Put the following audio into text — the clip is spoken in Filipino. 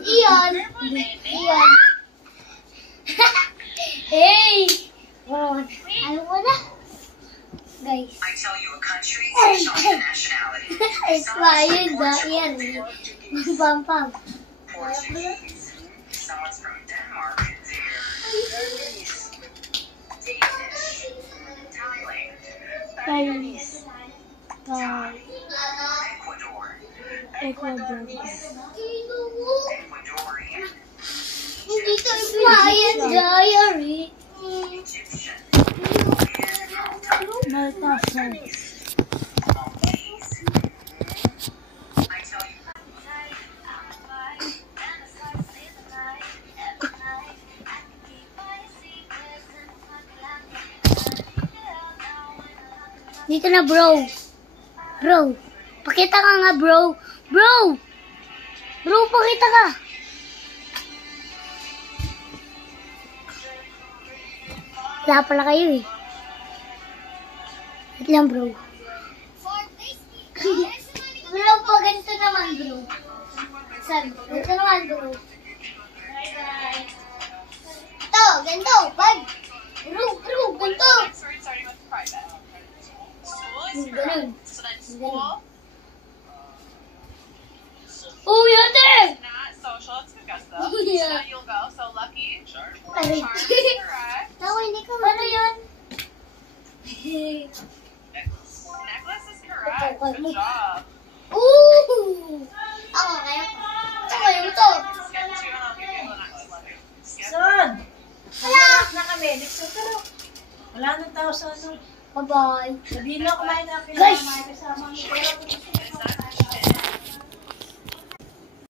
Iyon. Iyon. Hey! Oh, ano ko na? Guys. I tell you a country, you show me the nationality. Expired the ear. Pam-pam. Portuguese. Someone's from Denmark. Danish. Thailand. Chinese. Ecuador. Ecuadorian. Hindi to expired diary. Egyptian. Maltese. Maltese. I tell you. Dito na, bro. Bro. Pakita ka nga, bro. Bro! Bro, pakita ka. Wala pala kayo eh. Wait lang, bro. Bro, pa ganito naman, bro. Saan? Ganito naman, bro. Ito, ganito. Bag. Bro, ganito. Ganun. So then school, Oh, yate! not social, it's Augusta. Yeah. So you'll go. So lucky, Aray. charm is correct. Ako, hindi ko. Ano yun? Necklace is correct. Good job. Ooh! Ako, kaya. Ako, yun ito. Skip 2 and I'll give you the next letter. Skip. Son! Hala! Na kami. Next na pero. Wala nang tao sa ano. Bye-bye. Sabihin mo kumain na Guys! kasama mo.